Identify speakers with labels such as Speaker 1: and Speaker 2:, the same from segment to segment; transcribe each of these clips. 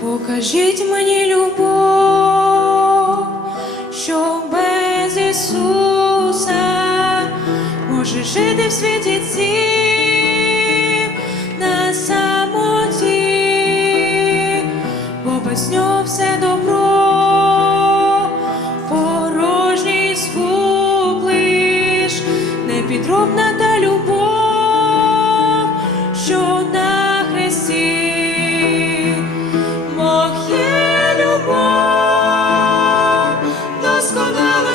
Speaker 1: Покажіть мені любов, що без Ісуса може жити в світі цім на самоті, бо все добро, порожній звук лиш, непідробна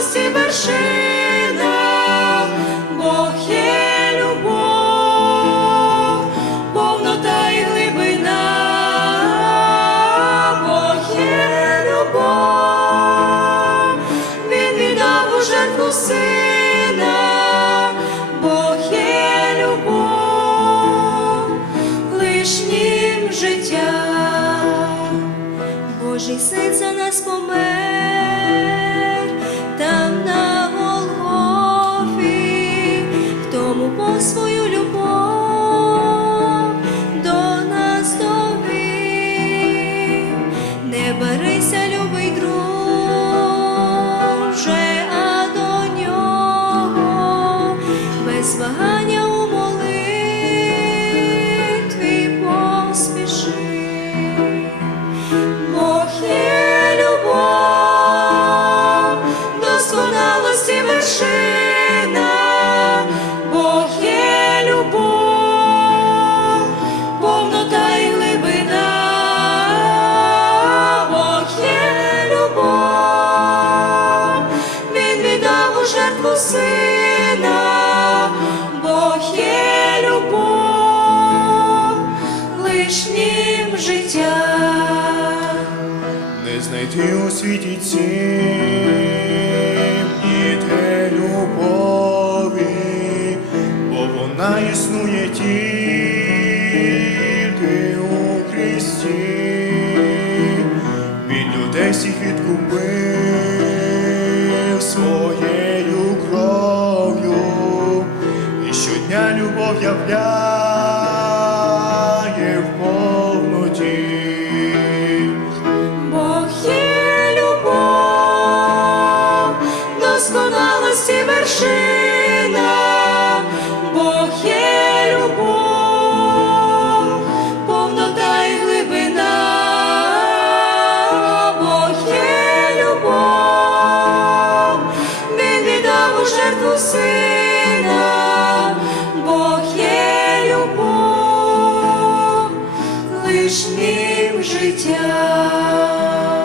Speaker 1: досконалості вершина, Бог є любов, повнота і глибина, Бог є любов, Він віддав у жертву сина, Бог є любов, лишнім життя.
Speaker 2: Божий син за нас помер
Speaker 1: жертву сина, Бог є любов, лишнім життя.
Speaker 3: Не знайти у світі ніде любові, бо вона існує тільки у Христі. Він людей любов
Speaker 1: любов, лишнім життя.